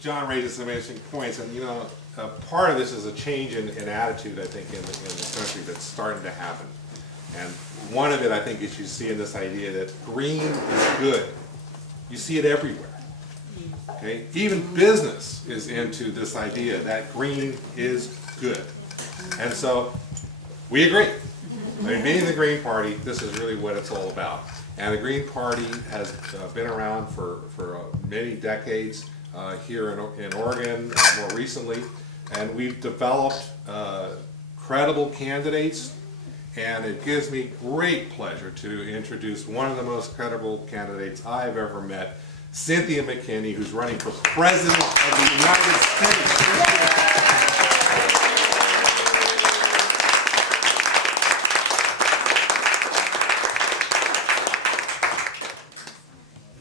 John raises some interesting points, and you know, part of this is a change in attitude, I think, in the country that's starting to happen. And one of it, I think, is you see in this idea that green is good. You see it everywhere. Okay? Even business is into this idea that green is good. And so, we agree. I mean, being the Green Party, this is really what it's all about. And the Green Party has been around for many decades here in Oregon, more recently. And we've developed credible candidates. And it gives me great pleasure to introduce one of the most credible candidates I've ever met, Cynthia McKinney, who's running for President of the United States.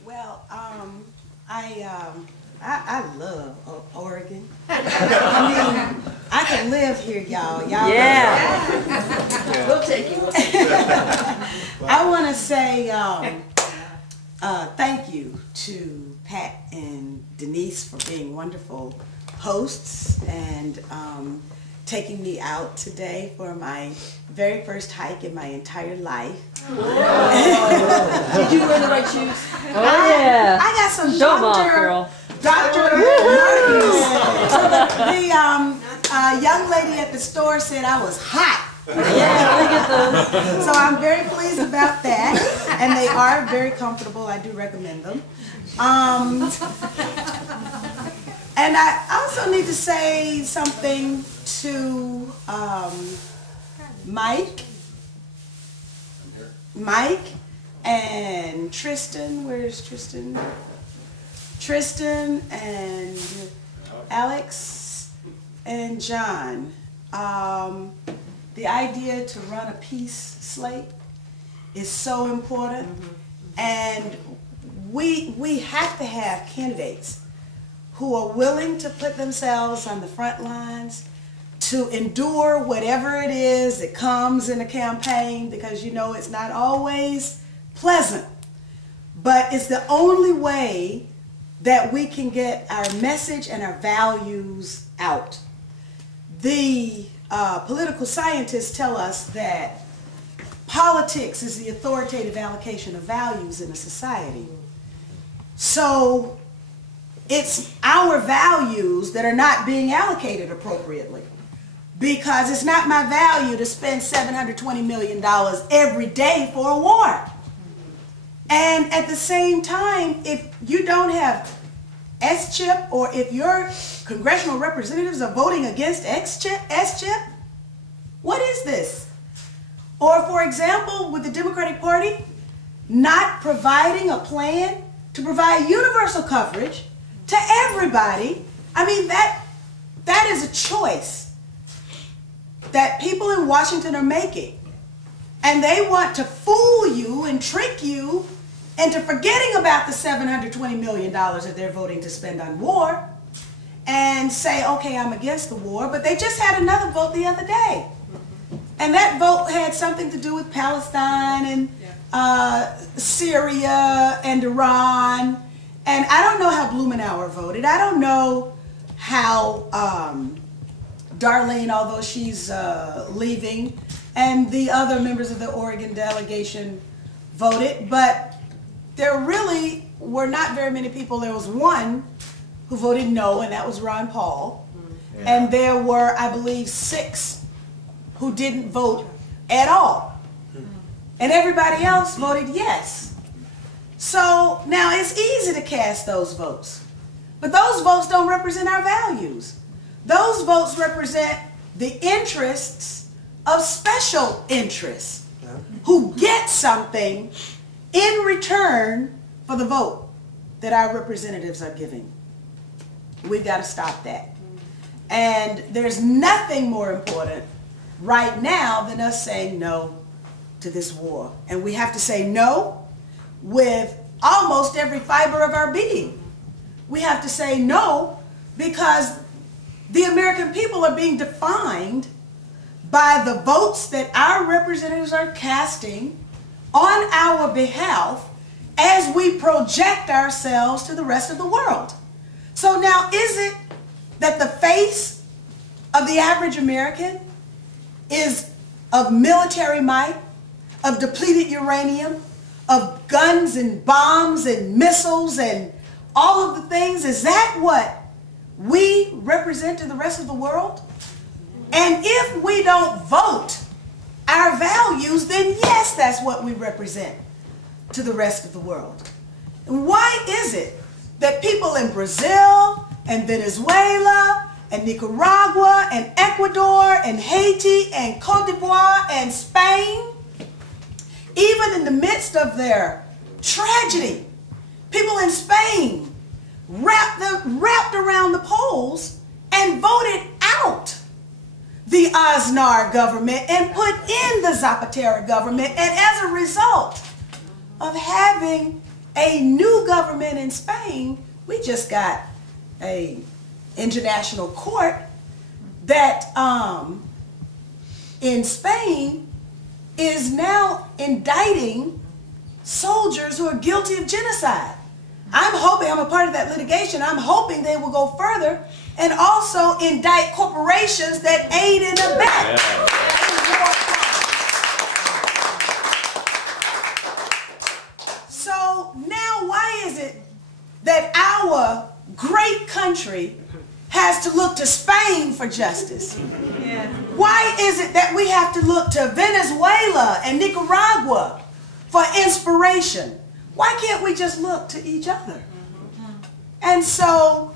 Well, I love Oregon. I mean, I can live here, y'all. Yeah. We'll take you. I want to say thank you to Pat and Denise for being wonderful hosts and taking me out today for my very first hike in my entire life. Did you wear the right shoes? Oh yeah. I got some Show 'em off, girl. Dr. Martinez. The young lady at the store said I was hot. Yeah, let me get those. So I'm very pleased about that, and they are very comfortable. I do recommend them. And I also need to say something to Mike and Tristan. Where's Tristan? Tristan and Alex and John. The idea to run a peace slate is so important, and we have to have candidates who are willing to put themselves on the front lines to endure whatever it is that comes in a campaign, because you know it's not always pleasant, but it's the only way that we can get our message and our values out. The political scientists tell us that politics is the authoritative allocation of values in a society. So it's our values that are not being allocated appropriately, because it's not my value to spend $720 million every day for a war. And at the same time, if you don't have S-chip, or if your congressional representatives are voting against S-chip, what is this? Or for example, with the Democratic Party not providing a plan to provide universal coverage to everybody. I mean, that is a choice that people in Washington are making. And they want to fool you and trick you into forgetting about the $720 million that they're voting to spend on war and say, okay, I'm against the war, but they just had another vote the other day. And that vote had something to do with Palestine and Syria and Iran. And I don't know how Blumenauer voted. I don't know how Darlene, although she's leaving, and the other members of the Oregon delegation voted, but there really were not very many people. There was one who voted no, and that was Ron Paul. Yeah. And there were, I believe, 6 who didn't vote at all. And everybody else voted yes. So now it's easy to cast those votes. But those votes don't represent our values. Those votes represent the interests of special interests who get something in return for the vote that our representatives are giving. We've got to stop that. And there's nothing more important right now than us saying no to this war. And we have to say no with almost every fiber of our being. We have to say no because the American people are being defined by the votes that our representatives are casting on our behalf as we project ourselves to the rest of the world. So now is it that the face of the average American is of military might, of depleted uranium, of guns and bombs and missiles and all of the things? Is that what we represent to the rest of the world? And if we don't vote our values, then yes, that's what we represent to the rest of the world. And why is it that people in Brazil and Venezuela and Nicaragua and Ecuador and Haiti and Cote d'Ivoire and Spain, even in the midst of their tragedy, people in Spain wrapped around the polls and voted out the Aznar government and put in the Zapatero government, and as a result of having a new government in Spain, we just got a international court that in Spain is now indicting soldiers who are guilty of genocide. I'm hoping, I'm a part of that litigation, I'm hoping they will go further and also indict corporations that aid and abet. So now why is it that our great country has to look to Spain for justice? Why is it that we have to look to Venezuela and Nicaragua for inspiration? Why can't we just look to each other? And so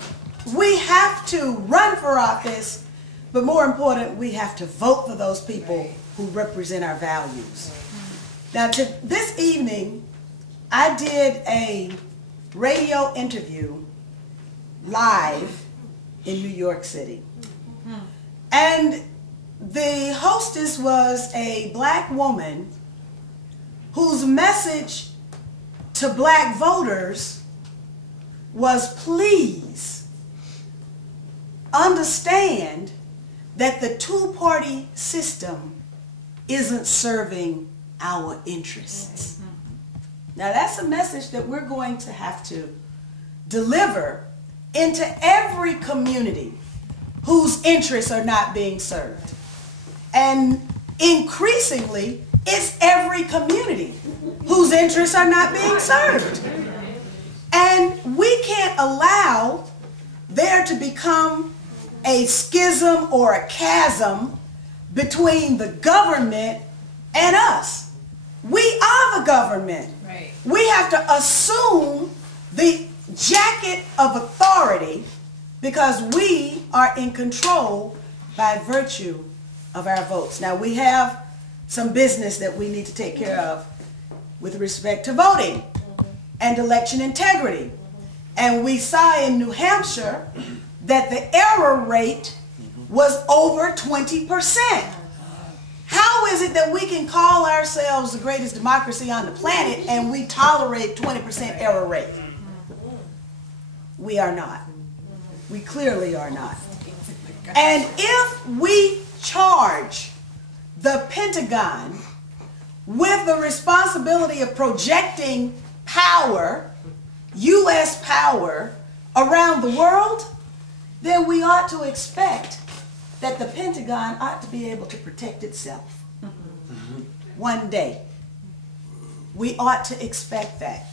we have to run for office, but more important, we have to vote for those people who represent our values. Now, this evening, I did a radio interview live in New York City. And the hostess was a black woman whose message to black voters was, please understand that the two-party system isn't serving our interests. Now that's a message that we're going to have to deliver into every community whose interests are not being served. And increasingly, it's every community whose interests are not being served. And we can't allow there to become a schism or a chasm between the government and us. We are the government. Right. We have to assume the jacket of authority because we are in control by virtue of our votes. Now we have some business that we need to take care of with respect to voting and election integrity. And we saw in New Hampshire that the error rate was over 20%. How is it that we can call ourselves the greatest democracy on the planet and we tolerate 20% error rate? We are not. We clearly are not. And if we charge the Pentagon with the responsibility of projecting power, U.S. power, around the world, then we ought to expect that the Pentagon ought to be able to protect itself. One day. We ought to expect that.